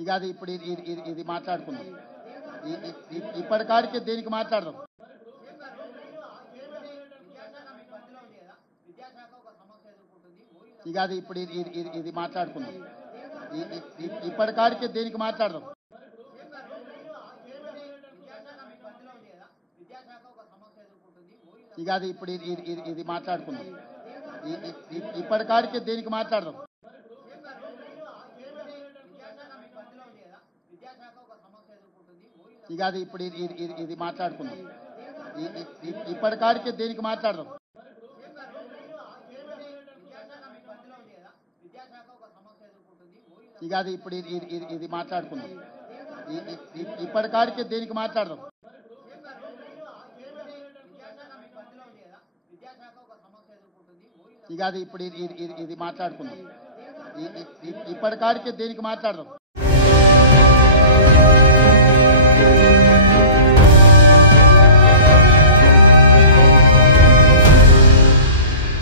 ఇక అది ఇప్పుడు ఇది మాట్లాడుకుందాం. ఇప్పటికాడికి దేనికి మాట్లాడదాం. ఇక అది ఇప్పుడు ఇది మాట్లాడుకుందాం. ఇప్పటికాడికి దేనికి మాట్లాడదాం. ఇక అది ఇప్పుడు ఇది మాట్లాడుకుందాం. ఇప్పటికాడికి దేనికి మాట్లాడదాం. ఇక అది ఇప్పుడు ఇది మాట్లాడుకుందాం. ఇప్పటికాడికి దేనికి మాట్లాడదాం. ఇక అది ఇప్పుడు ఇది మాట్లాడుకుందాం. ఇప్పటికాడికి దేనికి మాట్లాడదాం. ఇక అది ఇప్పుడు ఇది మాట్లాడుకుందాం. ఇప్పటికాడికి దేనికి మాట్లాడదాం.